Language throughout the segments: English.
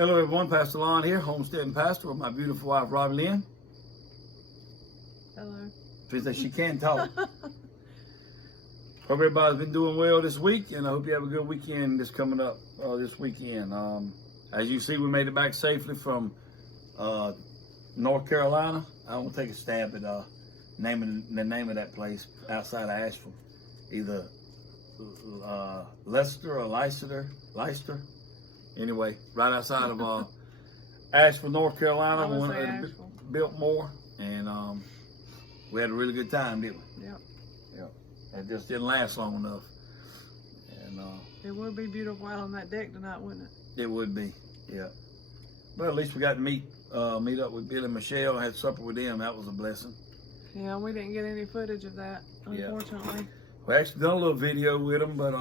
Hello everyone, Pastor Lynn here, homestead and pastor with my beautiful wife, Robbie Lynn. Hello. She says she can talk. Hope everybody's been doing well this week, and I hope you have a good weekend that's coming up this weekend. As you see, we made it back safely from North Carolina. I won't take a stab at the name of that place outside of Asheville. Either Leicester or Leicester. Anyway, right outside of Asheville, North Carolina. We went and built more, and we had a really good time, didn't we? Yep. It just didn't last long enough. And it would be beautiful out on that deck tonight, wouldn't it? It would be, yeah. But at least we got to meet up with Bill and Michelle and had supper with them. That was a blessing. Yeah, we didn't get any footage of that, unfortunately. Yeah. We actually done a little video with them, but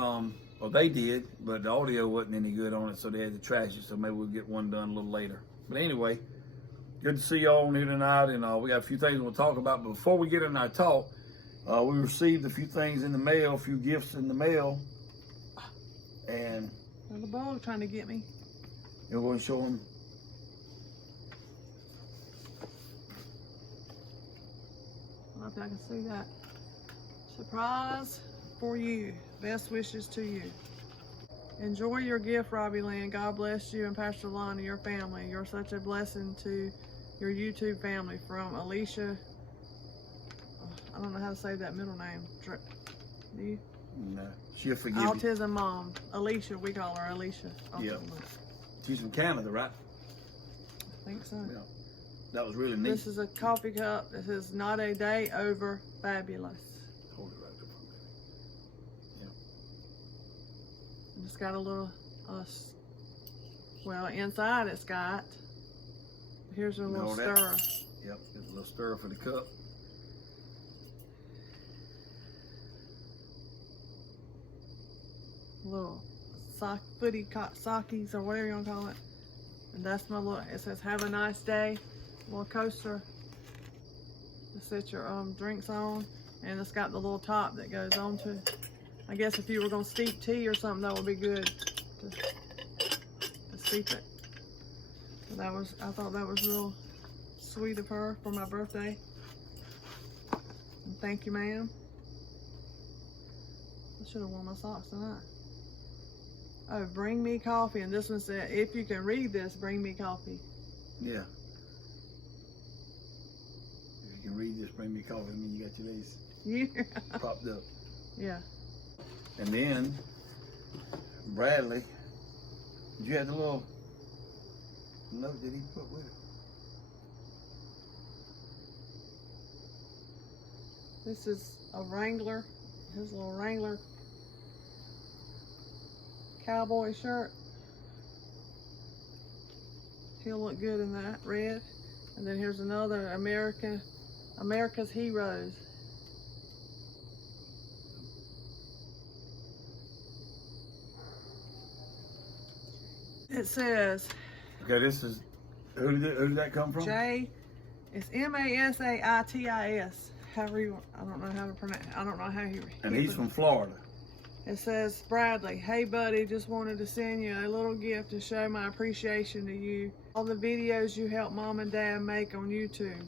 well, they did, but the audio wasn't any good on it, so they had to trash it. So maybe we'll get one done a little later. But anyway, good to see y'all on here tonight, and we got a few things we'll talk about. But before we get in our talk, we received a few things in the mail, a few gifts in the mail, and the bug trying to get me. You're going to show them. I don't know if I can see that. Surprise for you. Best wishes to you. Enjoy your gift, Robbie Lynn. God bless you and Pastor Lynn and your family. You're such a blessing to your YouTube family. From Alicia. I don't know how to say that middle name. Do you? No, she'll forgive you. Autism Mom. Alicia, we call her Alicia. Yeah. She's from Canada, right? I think so. Yeah. That was really neat. This is a coffee cup. This is not a day over fabulous. Hold it right there for a minute. Yeah. It's got a little, well, inside it's got, here's a little stirrer. Yep, there's a little stirrer for the cup. Little sakis or whatever you want to call it. And that's my little, it says have a nice day. Little coaster to set your drinks on. And it's got the little top that goes on to, I guess if you were going to steep tea or something, that would be good to steep it. So I thought that was real sweet of her for my birthday. And thank you, ma'am. I should have worn my socks tonight. Oh, bring me coffee. And this one said, if you can read this, bring me coffee. Yeah. If you can read this, bring me coffee. I mean, you got your legs popped up. Yeah. And then, Bradley, did you have the little note that he put with it? This is a Wrangler, his little Wrangler cowboy shirt. He'll look good in that red. And then here's another America's Heroes. It says, Okay, this is, who did that come from? It's Masaitis. However you, I don't know how to pronounce, I don't know how he. And he's from Florida. It says, Bradley, hey buddy, just wanted to send you a little gift to show my appreciation to you. All the videos you help mom and dad make on YouTube.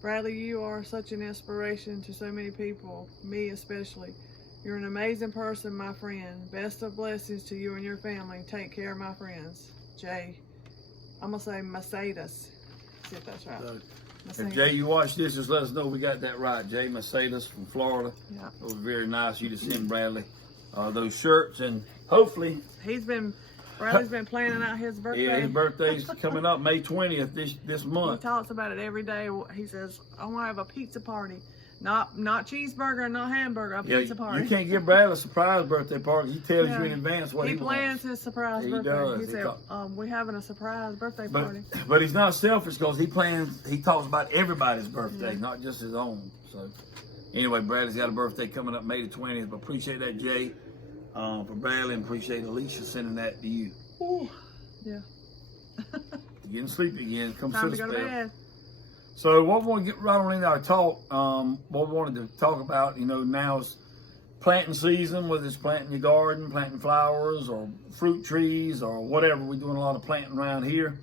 Bradley, you are such an inspiration to so many people, me especially. You're an amazing person, my friend. Best of blessings to you and your family. Take care, my friends. Jay. I'm going to say Mercedes. See if that's right. So, if Jay, you watch this, just let us know we got that right. Jay Mercedes from Florida. Yeah. It was very nice of you to send Bradley those shirts, and hopefully Bradley's been planning out his birthday. Yeah, his birthday's coming up May 20th this month. He talks about it every day. He says, I want to have a pizza party. Not cheeseburger, not hamburger, pizza party. You can't give Bradley a surprise birthday party. He tells you in advance what he wants. He plans his surprise birthday. Does. He said, we're having a surprise birthday party. But he's not selfish because he talks about everybody's birthday, not just his own. So anyway, Bradley's got a birthday coming up May the 20th. But appreciate that, Jay, for Bradley, and appreciate Alicia sending that to you. Ooh. Yeah. Getting sleepy again. Come Time sit to go to bed. So what we want to get right on into our talk, what we wanted to talk about, now is planting season, whether it's planting your garden, planting flowers or fruit trees or whatever. We're doing a lot of planting around here.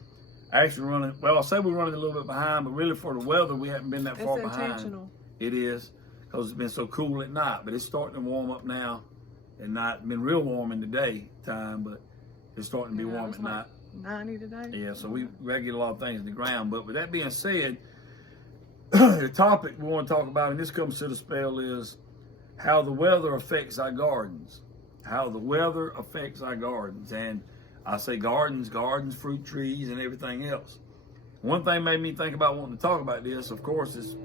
Actually running, well, I say we're running a little bit behind, but really for the weather, we haven't been that far behind. It's intentional. It is, because it's been so cool at night, but it's starting to warm up now. At night, it's been real warm in the daytime, but it's starting to be warm at night. 90 today. Yeah, so we get a lot of things in the ground. But with that being said, the topic we want to talk about, and this comes to the spell, is how the weather affects our gardens. How the weather affects our gardens. And I say gardens, fruit trees, and everything else. One thing made me think about wanting to talk about this, of course, is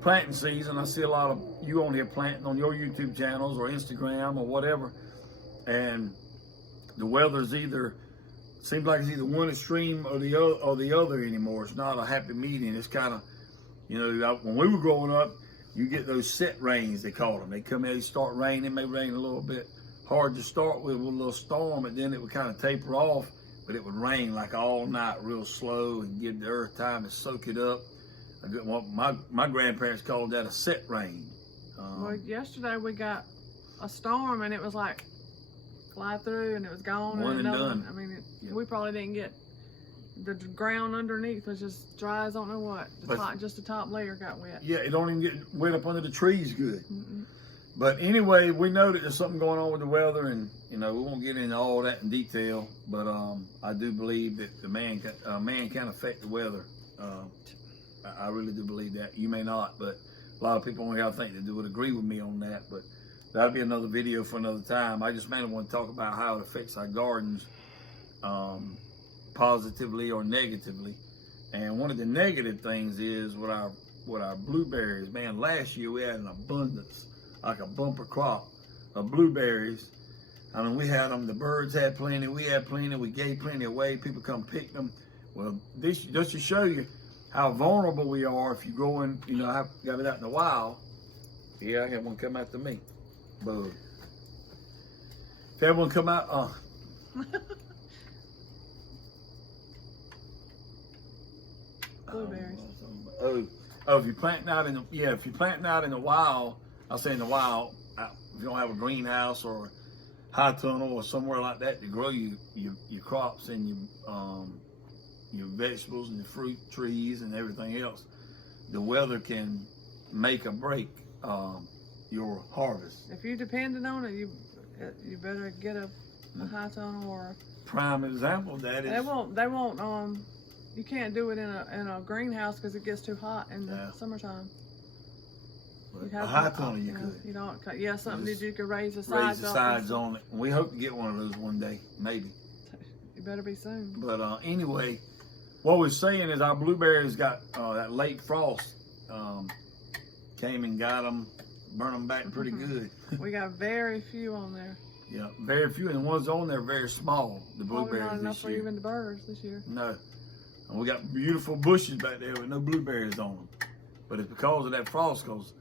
planting season. I see a lot of you on here planting on your YouTube channels or Instagram or whatever. And the weather's seems like it's either one extreme or the other anymore. It's not a happy medium. It's kind of, when we were growing up, you get those set rains, they call them. They come in, they start raining, may rain a little bit hard to start with a little storm, and then it would kind of taper off, but it would rain like all night real slow and give the earth time to soak it up. My grandparents called that a set rain. Well, yesterday we got a storm and it was like fly through and it was gone. One and done. I mean, we probably didn't get, the ground underneath was just dry as I don't know what. Just the top layer got wet. Yeah, it don't even get wet up under the trees good. Mm-mm. But anyway, we know that there's something going on with the weather, and we won't get into all that in detail. But I do believe that the man can affect the weather. I really do believe that. You may not, but a lot of people on here I think that would agree with me on that. But that'll be another video for another time. I just mainly want to talk about how it affects our gardens, positively or negatively. And one of the negative things is with our blueberries. Man, last year we had an abundance, like a bumper crop of blueberries. I mean, we had them, the birds had plenty, we had plenty, we gave plenty away, people come pick them. Well, this just to show you how vulnerable we are if you go in, I've got it out in the wild. Yeah, I had one come after me. Bug. If everyone come out, Blueberries. If you're planting out in the wild, I'll say in the wild, if you don't have a greenhouse or a high tunnel or somewhere like that to grow your crops and your vegetables and your fruit trees and everything else, the weather can make or break your harvest. If you're dependent on it, you better get a high tunnel or prime example of that is they won't you can't do it in a greenhouse because it gets too hot in the summertime. A high tunnel you could. Something that you could raise the sides on it. We hope to get one of those one day, maybe. You better be soon. But anyway, what we're saying is our blueberries got that late frost came and got them, burned them back pretty good. We got very few on there. Yeah, very few, and the ones on there are very small. The blueberries not enough this for year. even the birds this year. No, and we got beautiful bushes back there with no blueberries on them. But it's because of that frost, because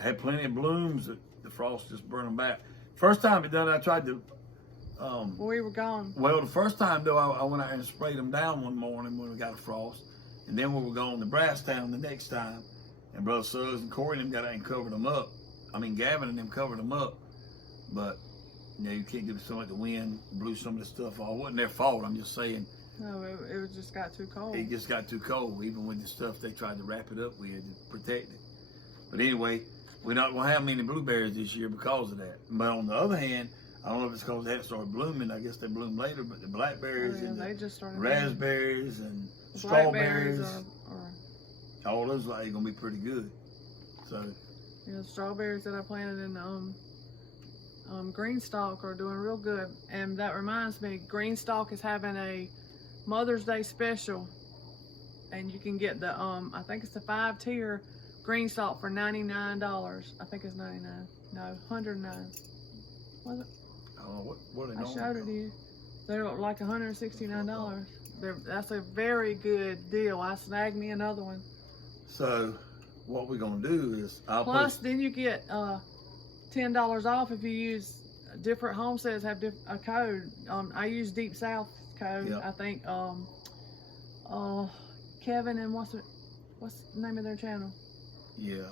had plenty of blooms. The frost just burned them back. First time it done, I tried to. We were gone. Well, the first time though, I went out and sprayed them down one morning when we got a frost, and then we were going to Brasstown the next time, and Brother Suggs and Corey and them got out and covered them up. I mean, Gavin and them covered them up, but you can't give so much the wind blew some of the stuff off. It wasn't their fault. I'm just saying. No, it just got too cold. It just got too cold, even with the stuff they tried to wrap it up with to protect it. But anyway, we're not going to have many blueberries this year because of that. But on the other hand, I don't know if it's because they hadn't started blooming. I guess they bloom later, but the blackberries and they just started raspberries and strawberries, all those are going to be pretty good. So the strawberries that I planted in Greenstock are doing real good. And that reminds me, Greenstock is having a Mother's Day special, and you can get the I think it's the 5-tier Greenstock for $99. I think it's 99. No, 109. Was it? What are they? I showed it to you. They're like $169. That's a very good deal. I snagged me another one. So what we're gonna do is then you get $10 off if you use different homesteads have a code. I use Deep South code. Yep. I think Kevin and what's the name of their channel? Yeah,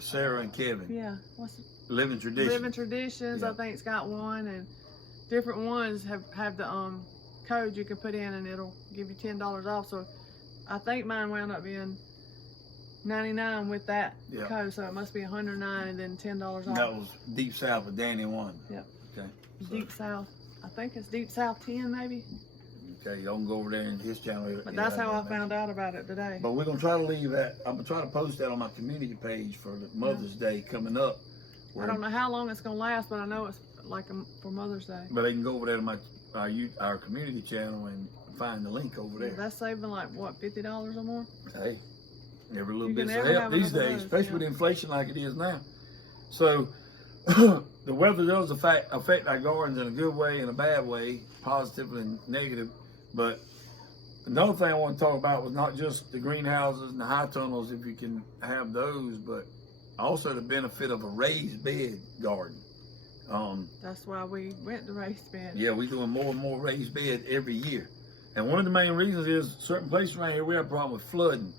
Sarah and Kevin. Yeah, what's it? Living Traditions. Living Traditions, Yeah. I think's got one, and different ones have the code you can put in, and it'll give you $10 off. So I think mine wound up being 99 with that Yeah. code, so it must be 109 and then $10 off. And that was Deep South of Danny One. Yep. Okay. Deep South. I think it's Deep South 10 maybe. Okay, y'all can go over there in his channel. But that's how I found out about it today. But we're gonna try to leave that. I'm gonna try to post that on my community page for the Mother's Day coming up. I don't know how long it's gonna last, but I know it's like for Mother's Day. But they can go over there to our community channel and find the link over there. That's saving like what, $50 or more? Hey, every little You can bit's never a help have these enough of days, those, especially yeah. with inflation like it is now. So the weather does affect our gardens in a good way and a bad way, positive and negative. But another thing I want to talk about was not just the greenhouses and the high tunnels, if you can have those, but also the benefit of a raised bed garden. That's why we went to raised bed. Yeah, we're doing more and more raised bed every year. And one of the main reasons is certain places around here, we have a problem with flooding.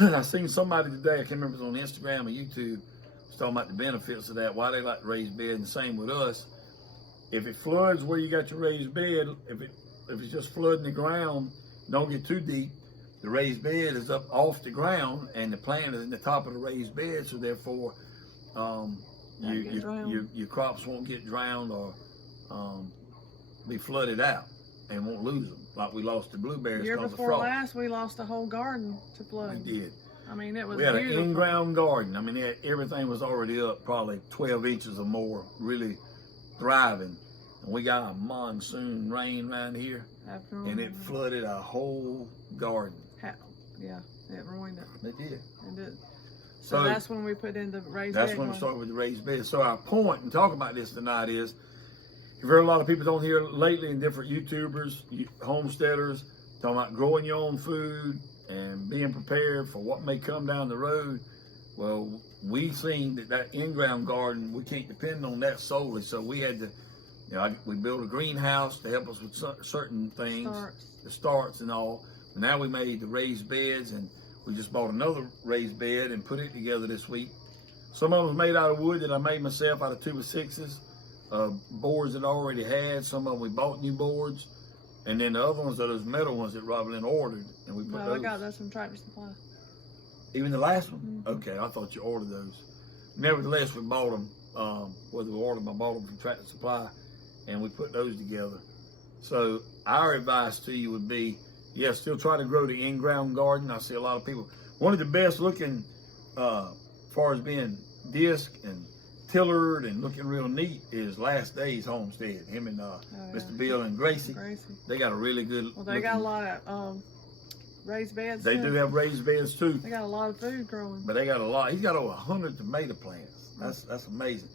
And I seen somebody today, I can't remember if it was on Instagram or YouTube, was talking about the benefits of that, why they like raised bed, and the same with us. If it floods where you got your raised bed, if it's just flooding the ground, don't get too deep. The raised bed is up off the ground, and the plant is in the top of the raised bed, so therefore, your crops won't get drowned or be flooded out and won't lose them like we lost the blueberries Year because of before frost. last, we lost a whole garden to flood. We did. I mean, it was We had beautiful. an in-ground garden. I mean, everything was already up, probably 12 inches or more, really thriving. And we got a monsoon rain around here, and it flooded our whole garden. Yeah, it ruined it. It did. It did. So that's when we put in the raised bed. That's when we started with the raised bed. So our point in talking about this tonight is, you've heard a lot of people on here lately, and different YouTubers, homesteaders, talking about growing your own food and being prepared for what may come down the road. Well, we've seen that in-ground garden, we can't depend on that solely. So we had to, we built a greenhouse to help us with certain things, the starts and all. But now we made the raised beds, and we just bought another raised bed and put it together this week. Some of them was made out of wood that I made myself out of 2x6s, boards that I already had. Some of them we bought new boards. And then the other ones are those metal ones that Robbie Lynn ordered, and we put those. I got those from Tractor Supply. Even the last one? Mm-hmm. Okay, I thought you ordered those. Nevertheless, we bought them, whether we ordered them, I bought them from Tractor Supply, and we put those together. So our advice to you would be, yes, still try to grow the in-ground garden. I see a lot of people. One of the best looking, as far as being disc and tillered and looking real neat, is Last Days Homestead. Him and Mr. Bill and Gracie. They got a really good. Well, they got a lot of raised beds. They do have raised beds too. They got a lot of food growing. But they got a lot. He's got over 100 tomato plants. That's amazing.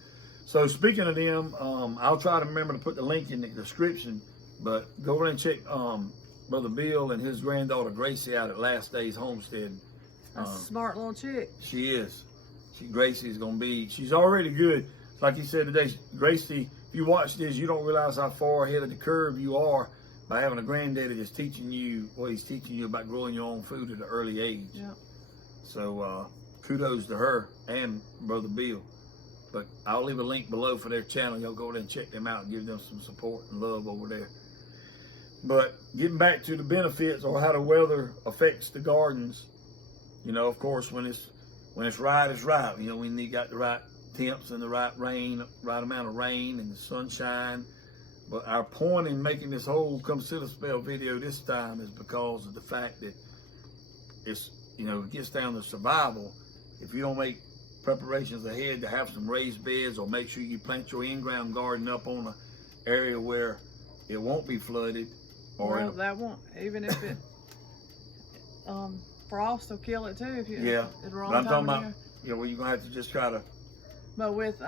So speaking of them, I'll try to remember to put the link in the description. But go over and check Brother Bill and his granddaughter Gracie out at Last Days Homestead. That's a smart little chick. She is. Gracie's gonna be. She's already good. Like he said today, Gracie. If you watch this, you don't realize how far ahead of the curve you are by having a granddaddy that's teaching you what he's teaching you about growing your own food at an early age. Yeah. So kudos to her and Brother Bill. But I'll leave a link below for their channel. Y'all go there and check them out and give them some support and love over there. But getting back to the benefits or how the weather affects the gardens, of course, when it's right, it's right. When you got the right temps and the right amount of rain and the sunshine. But our point in making this whole Come Sit a Spell video this time is because of the fact that it's, it gets down to survival. If you don't make preparations ahead to have some raised beds, or make sure you plant your in-ground garden up on an area where it won't be flooded. Well, that won't, even if it, frost will kill it too. If you, yeah, at the wrong but I'm time talking about, well, you're going to have to just try to. But with,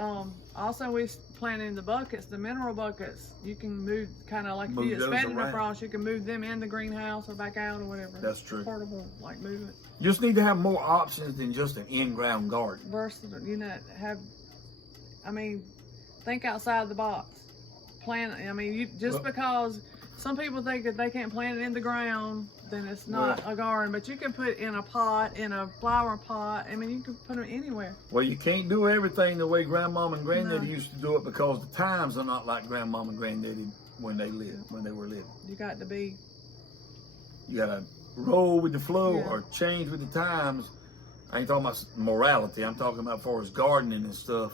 also we planting the buckets, the mineral buckets, you can move, kind of like if you expected a frost, you can move them in the greenhouse or back out or whatever. That's true. Portable, like movement. You just need to have more options than just an in-ground garden. Versatile, think outside the box. Because some people think that they can't plant it in the ground, then it's not a garden. But you can put it in a pot, in a flower pot. I mean, you can put them anywhere. Well, you can't do everything the way Grandmama and Granddaddy used to do it, because the times are not like Grandmama and Granddaddy when they were living. You got to be. You gotta roll with the flow or change with the times. I ain't talking about morality. I'm talking about as far as gardening and stuff.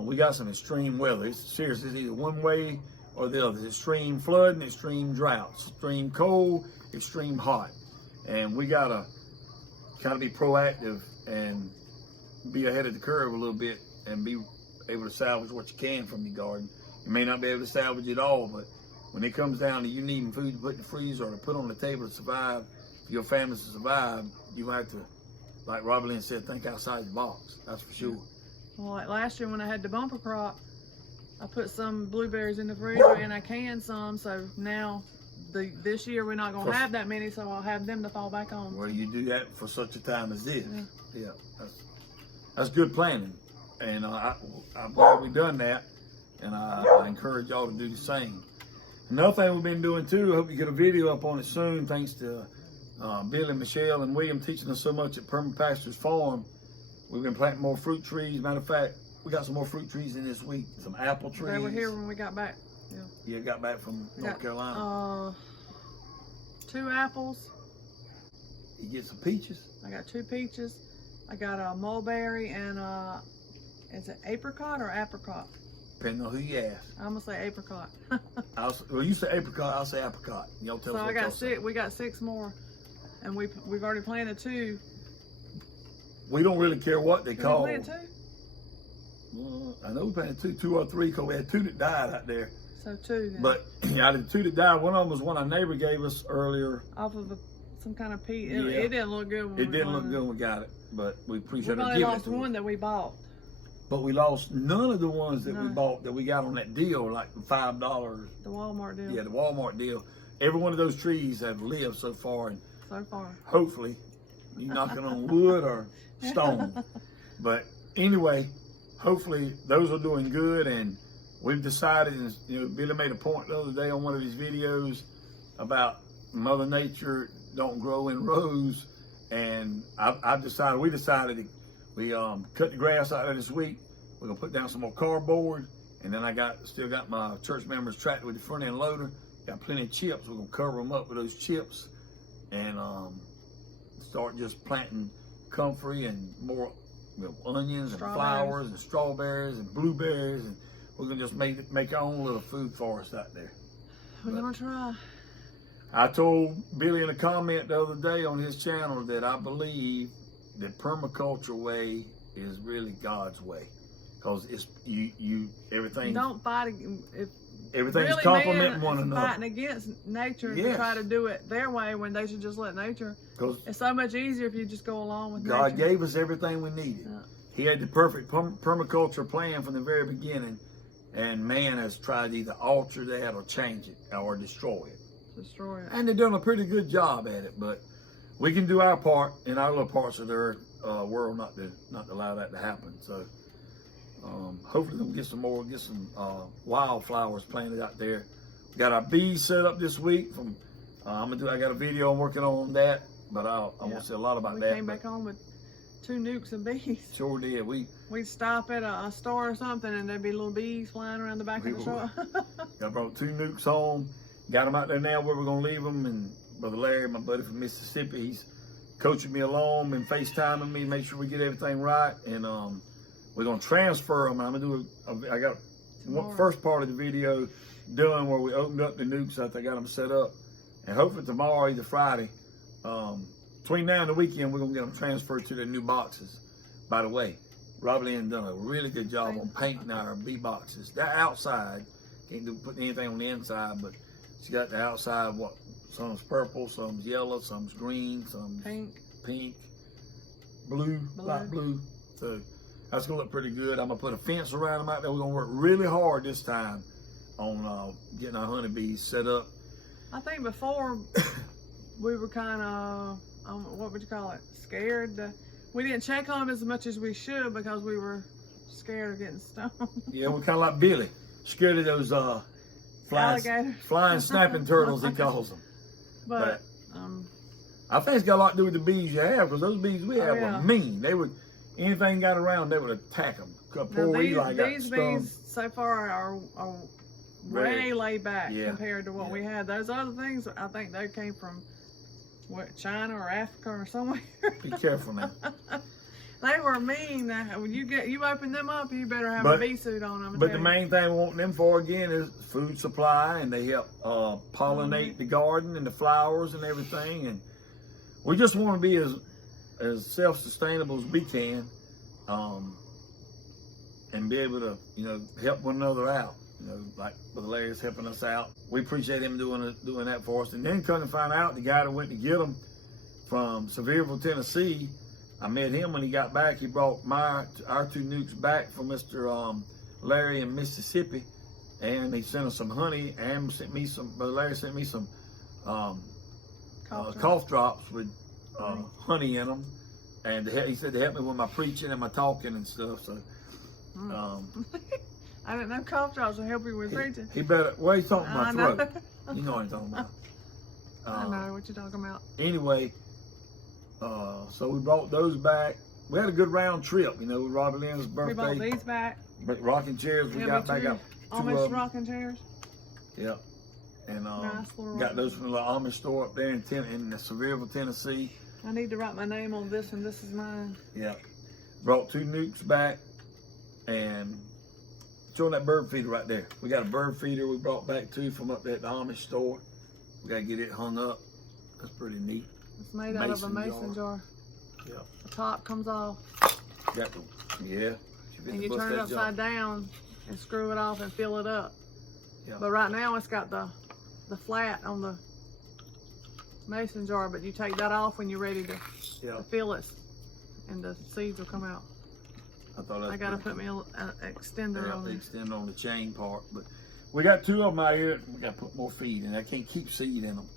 We got some extreme weather. It's seriously, it's either one way or the other. Extreme flood and extreme droughts. Extreme cold, extreme hot. And we gotta kind of be proactive and be ahead of the curve a little bit and be able to salvage what you can from your garden. You may not be able to salvage it all, but when it comes down to you needing food to put in the freezer or to put on the table to survive, for your family to survive, you have to, like Robbie Lynn said, think outside the box. That's for sure. Well, like last year when I had the bumper crop, I put some blueberries in the freezer and I canned some. So now, this year we're not gonna have that many, so I'll have them to fall back on. Well, you do that for such a time as this. Yeah, that's good planning, and I'm glad we've done that, and I encourage y'all to do the same. Another thing we've been doing too, I hope you get a video up on it soon, thanks to Billy, Michelle, and William teaching us so much at Perma Pastures Farm. We've been planting more fruit trees. Matter of fact, we got some more fruit trees in this week. Some apple trees. They were here when we got back. Yeah, got back from North Carolina. 2 apples. You get some peaches. I got 2 peaches. I got a mulberry and is it apricot or apricot? Depending on who you ask. I'm gonna say apricot. Well, you say apricot, I'll say apricot. Y'all tell us so what I got 6. We got 6 more, and we've already planted 2. We don't really care what they call. Did we plant 2? Well, I know we planted 2 or 3, because we had 2 that died out there. So 2 then. But out of the 2 that died, one of them was one our neighbor gave us earlier. Off of some kind of peat. Yeah. It didn't look good when it didn't look good when we got it, but we appreciate we her only giving lost it to one us. that we bought. But we lost none of the ones that we bought that we got on that deal, like $5. The Walmart deal. Yeah, the Walmart deal. Every one of those trees have lived so far, and hopefully, you knocking on wood or stone. But anyway, hopefully those are doing good, and we've decided, and Billy made a point the other day on one of his videos about Mother Nature don't grow in rows, and we decided we cut the grass out there this week. We're gonna put down some more cardboard, and then I still got my church members tractor with the front end loader. Got plenty of chips. We're gonna cover them up with those chips, and start just planting comfrey and more onions and flowers and strawberries and blueberries, and we're gonna just make our own little food forest out there. We're gonna try. I told Billy in a comment the other day on his channel that I believe the permaculture way is really God's way, because it's everything. Don't fight. Everything's really complementing one another. Fighting against nature to try to do it their way when they should just let nature. It's so much easier if you just go along with God nature. gave us everything we needed. He had the perfect permaculture plan from the very beginning, and man has tried to either alter that or change it or destroy it. And they've done a pretty good job at it, but we can do our part in our little parts of their world not to allow that to happen. So hopefully we'll get some wildflowers planted out there. We got our bees set up this week. I got a video I'm working on that, but I won't say a lot about that. We came back home with 2 nukes of bees. Sure did. We'd stop at a store or something, and there'd be little bees flying around the back of the truck. I brought 2 nukes home. Got them out there now where we're going to leave them. And Brother Larry, my buddy from Mississippi, he's coaching me along and FaceTiming me, make sure we get everything right. And we're going to transfer them. I'm going to do I got first part of the video done where we opened up the nukes after I got them set up. And hopefully tomorrow, either Friday, between now and the weekend, we're going to get them transferred to their new boxes. By the way, Robbie Lynn done a really good job on painting our bee boxes. They're outside. Can't put anything on the inside, but she got the outside, some's purple, some's yellow, some's green, some's pink, blue, light blue. So that's gonna look pretty good. I'm gonna put a fence around them out there. We're gonna work really hard this time on getting our honeybees set up. I think before we were kind of, what would you call it, scared. We didn't check on them as much as we should because we were scared of getting stoned. Yeah, we're kind of like Billy, scared of those alligators. Flying snapping turtles, he calls them. But I think it's got a lot to do with the bees you have, because those bees we have yeah. were mean. They would, anything got around, they would attack them. Poor Eli got these stung. bees so far are way laid back compared to what we had. Those other things, I think they came from China or Africa or somewhere. Be careful now. They were mean. When you open them up, you better have a bee suit on them. But the main thing we want them for again is food supply, and they help pollinate the garden and the flowers and everything. And we just want to be as self-sustainable as we can, and be able to help one another out. Like Brother Larry's helping us out. We appreciate him doing that for us. And then come to find out, the guy that went to get them from Sevierville, Tennessee, I met him when he got back. He brought our two nukes back from Mr. Larry in Mississippi, and he sent us some honey and sent me some. Brother Larry sent me some cough drops with honey in them, and he said they helped me with my preaching and my talking and stuff. So. I didn't know cough drops would help you with preaching. He better. Well, he's talking about my throat. You know what I'm talking about. I know what you're talking about. Anyway, so we brought those back. We had a good round trip, with Robbie Lynn's birthday. We brought these back. But rocking chairs, we got back up. Amish rocking chairs. Yep. And nice got those from the Amish store up there in Sevierville, Tennessee. I need to write my name on this, and this is mine. Yep. Brought two nukes back, and showing that bird feeder right there. We got a bird feeder we brought back too from up there at the Amish store. We got to get it hung up. That's pretty neat. It's made out of a mason jar. Yeah. The top comes off. And you turn it upside down and screw it off and fill it up. Yeah. But right now it's got the flat on the mason jar, but you take that off when you're ready to fill it, and the seeds will come out. I gotta put me an extender on the it. extender on the chain part, but we got two of them out here. We gotta put more feed in. I can't keep seed in them,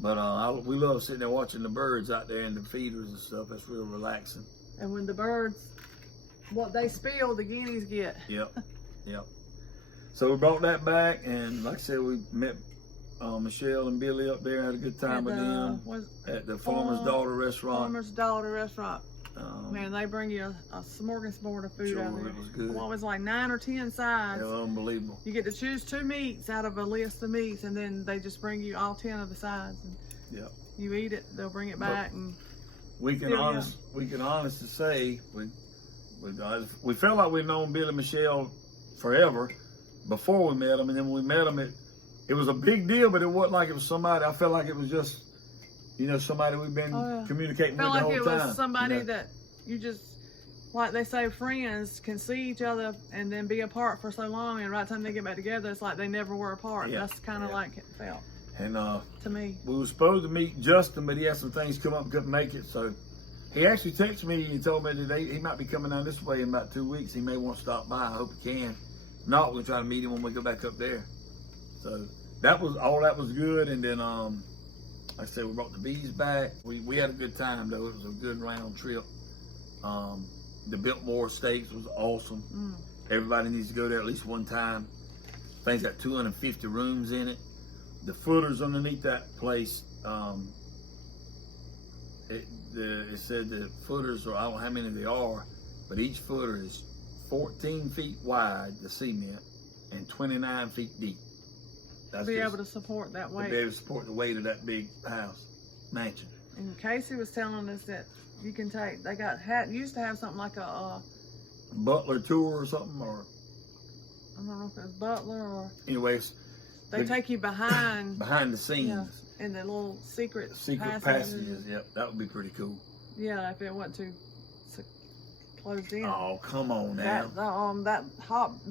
but we love sitting there watching the birds out there and the feeders and stuff. That's real relaxing. And when the birds, what they spill, the guineas get. Yep. So we brought that back, and like I said, we met Michelle and Billy up there. Had a good time with them at the Farmer's Daughter restaurant. Farmer's Daughter restaurant. Man, they bring you a smorgasbord of food out there. It was good. Well, it was like 9 or 10 sides. Yeah, unbelievable. You get to choose 2 meats out of a list of meats, and then they just bring you all 10 of the sides. And you eat it, they'll bring it back. And we can honestly say we felt like we'd known Billy and Michelle forever before we met them, and then when we met them, it was a big deal, but it wasn't like it was somebody. I felt like it was just somebody we've been communicating with the whole time. Felt like it was somebody that you just, like they say, friends can see each other and then be apart for so long, and right time they get back together, it's like they never were apart. That's kind of like it felt. And to me, we were supposed to meet Justin, but he had some things come up and couldn't make it. So he actually texted me and told me that he might be coming down this way in about 2 weeks. He may want to stop by. I hope he can. Not, we'll try to meet him when we go back up there. So that was good. And then like I said, we brought the bees back. We had a good time though. It was a good round trip. The Biltmore Steaks was awesome. Everybody needs to go there at least one time. Thing's got 250 rooms in it. The footers underneath that place, it said the footers are, I don't know how many they are, but each footer is 14 feet wide, the cement, and 29 feet deep. That's be able to support that weight. To be able to support the weight of that big house, mansion. And Casey was telling us that you can take, used to have something like a Butler tour or something, or I don't know if it was Butler or. Anyways, they take you behind the scenes. In the little secret passages. Yep, that would be pretty cool. Yeah, if it wasn't too closed in. Oh, come on now. That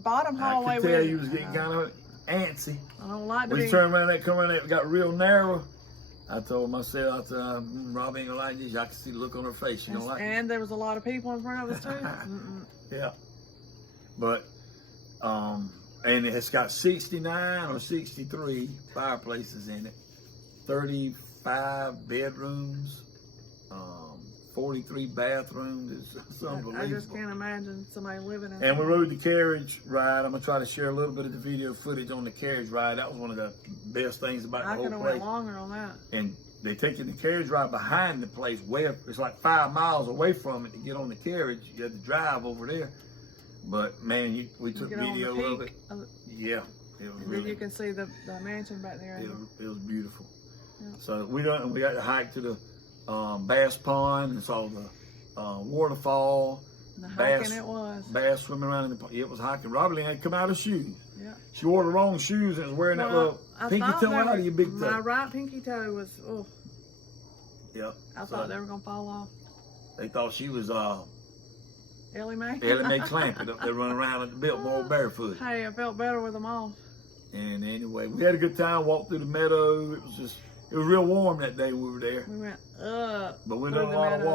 bottom hallway. I could tell you was getting kind of antsy. I don't like to We turned around that corner, it got real narrow. I told myself, Robbie ain't gonna like this. I can see the look on her face. She don't like it. And there was a lot of people in front of us too. Yeah. But, and it's got 69 or 63 fireplaces in it, 35 bedrooms, 43 bathrooms. It's unbelievable. I just can't imagine somebody living in. And we rode the carriage ride. I'm gonna try to share a little bit of the video footage on the carriage ride. That was one of the best things about the I whole could have place. went longer on that. And they take you the carriage ride behind the place. It's like 5 miles away from it to get on the carriage. You had to drive over there. But man, we took video of it. Yeah, it was and really. then you can see the mansion back there. It was beautiful. Yeah. So we got to hike to the bass pond and saw the waterfall. And the hiking it was. Bass swimming around in the pond. It was hiking. Robbie had come out of shoes. Yeah. She wore the wrong shoes and was wearing that little pinky toe out of your big toe. My right pinky toe was, Yeah. I thought they were going to fall off. They thought she was Ellie Mae? Ellie Mae Clampett up there running around at the billboard barefoot. Hey, I felt better with them off. And anyway, we had a good time, walked through the meadow. It was real warm that day when we were there. We went up. But we done a lot of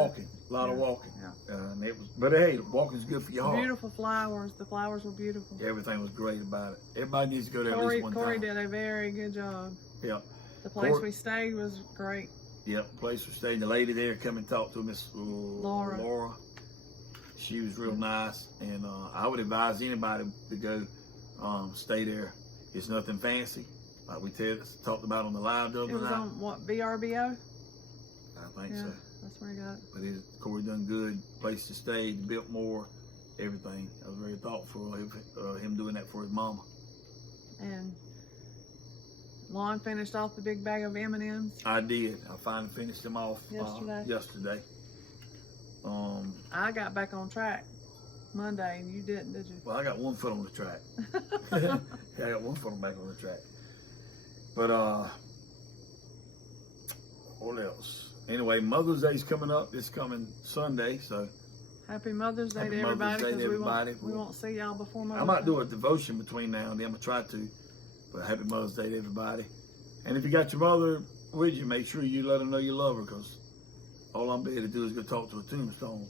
walking. Yeah. And but hey, walking's good for your heart. Beautiful flowers. The flowers were beautiful. Everything was great about it. Everybody needs to go there at least one Corey time. did a very good job. Yeah. The place we stayed was great. Yep, the place we stayed. The lady there come and talk to Miss Laura. She was real nice, and I would advise anybody to go stay there. It's nothing fancy, like we talked about on the live the other night. It was on what, BRBO? I think so. That's where he got it. But Corey done good. Place to stay, built more, everything. I was very thoughtful of him doing that for his mama. And Lon finished off the big bag of M&Ms. I did. I finally finished them off yesterday. I got back on track Monday, and you didn't, did you? Well, I got one foot on the track. I got one foot back on the track. But what else? Anyway, Mother's Day's coming up this coming Sunday, so Happy Mother's Day to everybody, because we won't see y'all before Mother's Day. I might do a devotion between now and then. I'm gonna try to. But Happy Mother's Day to everybody. And if you got your mother with you, make sure you let her know you love her, because all I'm able to do is go talk to a tombstone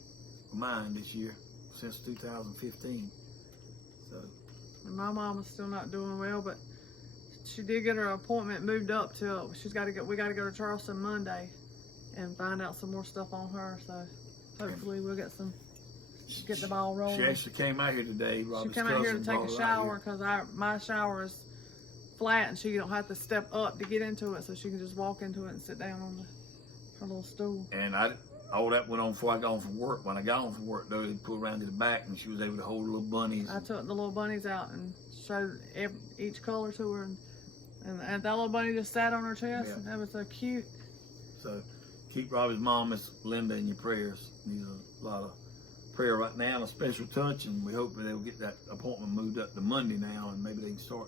of mine this year since 2015. So. And my mama's still not doing well, but she did get her appointment moved up till we got to go to Charleston Monday and find out some more stuff on her. So hopefully we'll get the ball rolling. She actually came out here today. Robbie's she came out here to take a shower, because my shower is flat and she don't have to step up to get into it, so she can just walk into it and sit down on her little stool. And all that went on before I got home from work. When I got home from work, though, they pulled around to the back and she was able to hold the little bunnies. I took the little bunnies out and showed each color to her, and that little bunny just sat on her chest. Yeah. And that was so cute. So keep Robbie's mom, Miss Linda, in your prayers. Needs a lot of prayer right now and a special touch, and we hope that they'll get that appointment moved up to Monday now, and maybe they can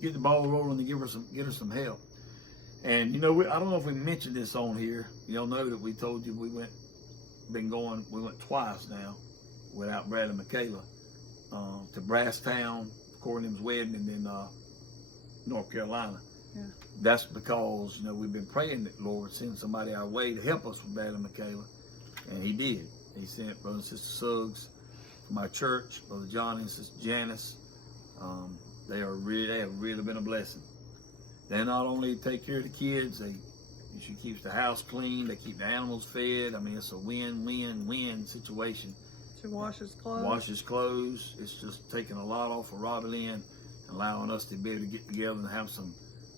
get the ball rolling and get her some help. And you know, I don't know if we mentioned this on here. Y'all know that we told you we went twice now without Brad and Michaela to Brasstown, Courtney's wedding, and then North Carolina. Yeah. That's because, you know, we've been praying that Lord would send somebody our way to help us with Brad and Michaela, and He did. He sent Brother and Sister Suggs from our church, Brother John and Sister Janice. They have really been a blessing. They not only take care of the kids, she keeps the house clean, they keep the animals fed. I mean, it's a win-win-win situation. She washes clothes. Washes clothes. It's just taking a lot off of Robbie, Lynn, and allowing us to be able to get together and have some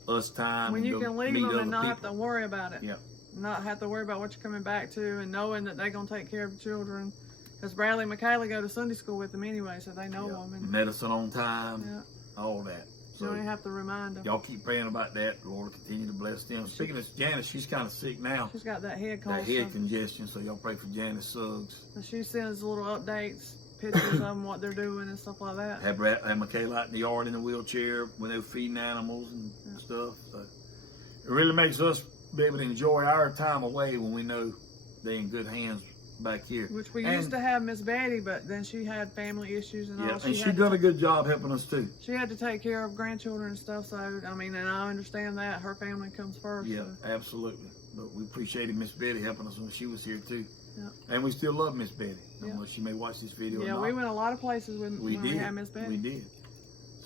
us time. When you can leave them and not have to worry about it. Yeah. Not have to worry about what you're coming back to, and knowing that they're going to take care of the children. Because Bradley and Michaela go to Sunday school with them anyway, so they know them. And medicine on time, all that. So you don't have to remind them. Y'all keep praying about that. The Lord will continue to bless them. Speaking of Janice, she's kind of sick now. She's got that head cold. That head congestion, so y'all pray for Janice Suggs. And she sends little updates, pictures of them, what they're doing and stuff like that. Had Michaela out in the yard in a wheelchair when they were feeding animals and stuff. So it really makes us be able to enjoy our time away when we know they're in good hands back here. Which we used to have Miss Betty, but then she had family issues and all. Yeah, and she done a good job helping us too. She had to take care of grandchildren and stuff, so I mean, and I understand that her family comes first. Yeah, so. Absolutely. But we appreciated Miss Betty helping us when she was here too. Yeah. And we still love Miss Betty. She may watch this video. Yeah, we went a lot of places when we had Miss Betty. We did.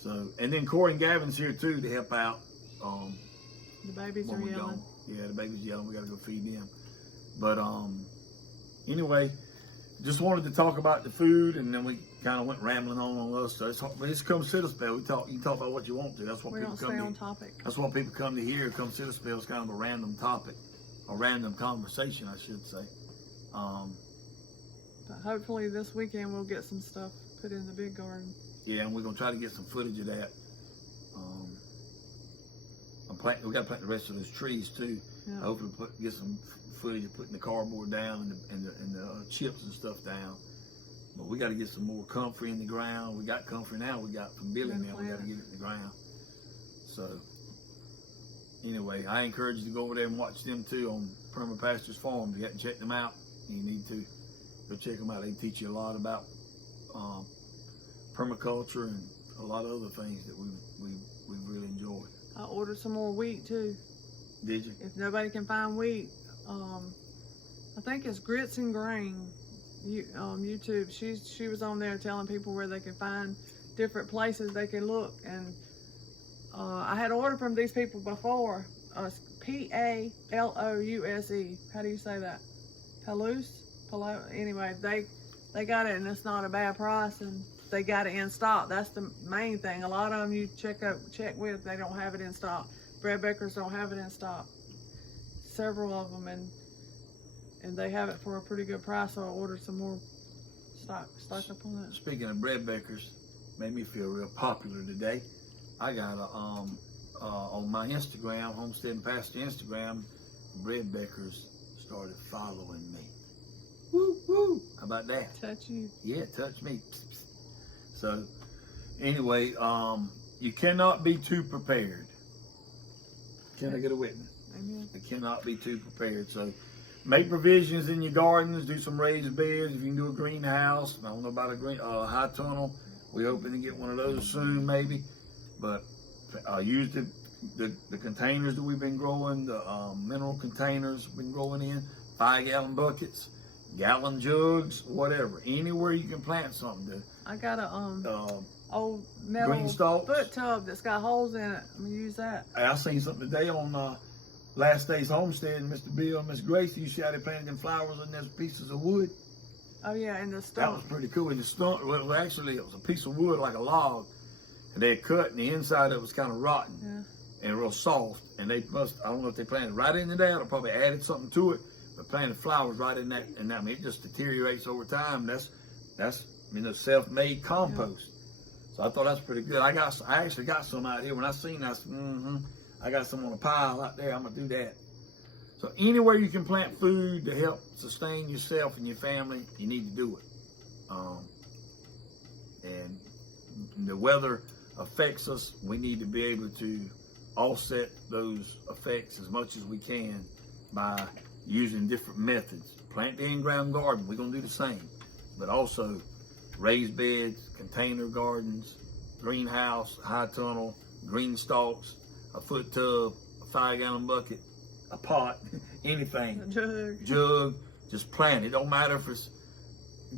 So, and then Corey and Gavin's here too to help out. The babies are yelling. Yeah, the babies yelling. We got to go feed them. But anyway, just wanted to talk about the food, and then we kind of went rambling on us. So it's come sit a spell. You can talk about what you want to. That's what We people don't come stay on to. topic. That's what people come to hear. Come sit a spell. It's kind of a random topic, a random conversation, I should say. But hopefully this weekend we'll get some stuff put in the big garden. Yeah, and we're gonna try to get some footage of that. We got to plant the rest of those trees too. Yeah. Hopefully, get some footage of putting the cardboard down and the chips and stuff down. But we got to get some more comfrey in the ground. We got comfrey now. We got from Billy now. We got to get it in the ground. So anyway, I encourage you to go over there and watch them too on Perma Pastures Farm. If you haven't checked them out, you need to go check them out. They teach you a lot about permaculture and a lot of other things that we really enjoy. I ordered some more wheat too. Did you? If nobody can find wheat, I think it's Grits and Grain. YouTube. She was on there telling people where they could find different places they can look, and I had ordered from these people before. Palouse. How do you say that? Palouse. Anyway, they got it, and it's not a bad price, and they got it in stock. That's the main thing. A lot of them you check with, they don't have it in stock. Bread bakers don't have it in stock. Several of them, and they have it for a pretty good price. So I ordered some more stock up on it. Speaking of bread bakers, made me feel real popular today. I got on my Instagram, Homestead and Pasture Instagram, bread bakers started following me. Woo woo! How about that? Touch you. Yeah, touch me. So anyway, you cannot be too prepared. Can I get a witness? Amen. You cannot be too prepared. So make provisions in your gardens. Do some raised beds. If you can do a greenhouse, I don't know about a high tunnel. We're hoping to get one of those soon, maybe. But use the containers that we've been growing, the mineral containers we've been growing in, 5-gallon buckets, gallon jugs, whatever. Anywhere you can plant something. I got a old metal green stalks. foot tub that's got holes in it. I'm gonna use that. I seen something today on Last Day's Homestead, and Mr. Bill and Miss Grace, you see how they planted them flowers in those pieces of wood? Oh yeah, and the That stump. was pretty cool. And the stump, well, actually, it was a piece of wood like a log, and they had cut, and the inside of it was kind of rotten. Yeah. And real soft, and they must, I don't know if they planted right into that or probably added something to it, but planted flowers right in that, and I mean, it just deteriorates over time. That's self-made compost. So I thought that's pretty good. I actually got some out here. When I seen that, I got some on a pile out there. I'm gonna do that. So anywhere you can plant food to help sustain yourself and your family, you need to do it. And the weather affects us. We need to be able to offset those effects as much as we can by using different methods. Plant the in-ground garden, we're gonna do the same, but also raised beds, container gardens, greenhouse, high tunnel, green stalks, a foot tub, a 5-gallon bucket, a pot, anything, jug, just plant it. Don't matter if it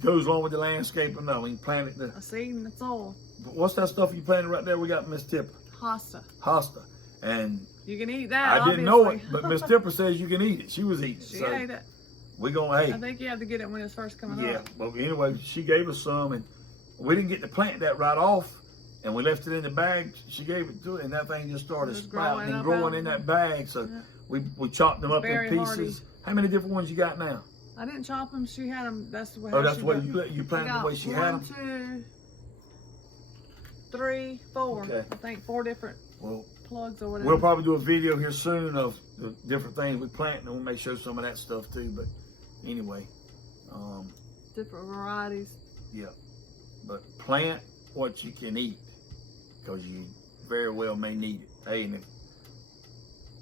goes along with the landscape or no. We can plant it. A seed in the soil. What's that stuff you planted right there? We got Miss Tipper. Hosta. And you can eat that. I didn't know it, but Miss Tipper says you can eat it. She was eating. She ate it. We're gonna, I think you have to get it when it's first coming up. Yeah, but anyway, she gave us some, and we didn't get to plant that right off, and we left it in the bag. She gave it to it, and that thing just started sprouting and growing in that bag. So we chopped them up in pieces. Hardy. How many different ones you got now? I didn't chop them. She had them. That's the way. Oh, that's the way you planted the way she had them. 1, 2, 3, 4. Okay. I think 4 different plugs or whatever. We'll probably do a video here soon of the different things we plant, and we may show some of that stuff too. But anyway, different varieties. Yeah, but plant what you can eat, because you very well may need it. Hey, and if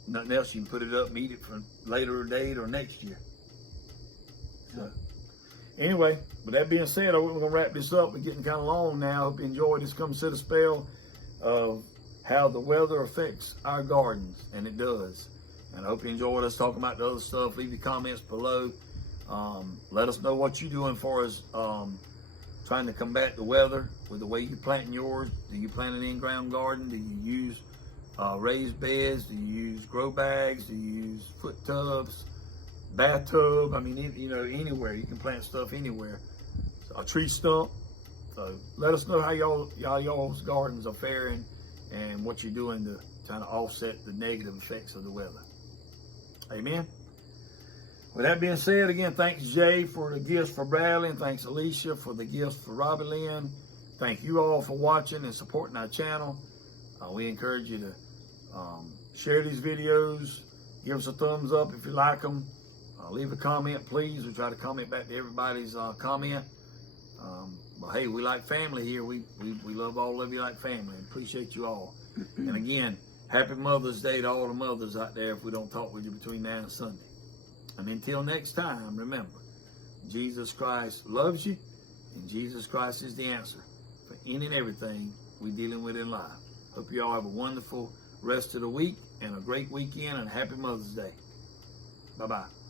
nothing else, you can put it up and eat it for later date or next year. So anyway, with that being said, we're gonna wrap this up. We're getting kind of long now. Hope you enjoyed this. Come sit a spell of how the weather affects our gardens, and it does. And I hope you enjoyed us talking about the other stuff. Leave your comments below. Let us know what you're doing for us, trying to combat the weather with the way you're planting yours. Do you plant an in-ground garden? Do you use raised beds? Do you use grow bags? Do you use foot tubs? bathtub. I mean, you know, anywhere. You can plant stuff anywhere. So, a tree stump. So let us know how y'all's gardens are faring and what you're doing to kind of offset the negative effects of the weather. Amen. With that being said, again, thanks Jay for the gifts for Bradley, and thanks Alicia for the gifts for Robbie, Lynn. Thank you all for watching and supporting our channel. We encourage you to share these videos. Give us a thumbs up if you like them. Leave a comment, please. We try to comment back to everybody's comment. But hey, we like family here. We love all of you like family. Appreciate you all. And again, happy Mother's Day to all the mothers out there if we don't talk with you between now and Sunday. And until next time, remember, Jesus Christ loves you, and Jesus Christ is the answer for any and everything we're dealing with in life. Hope you all have a wonderful rest of the week and a great weekend, and happy Mother's Day. Bye-bye.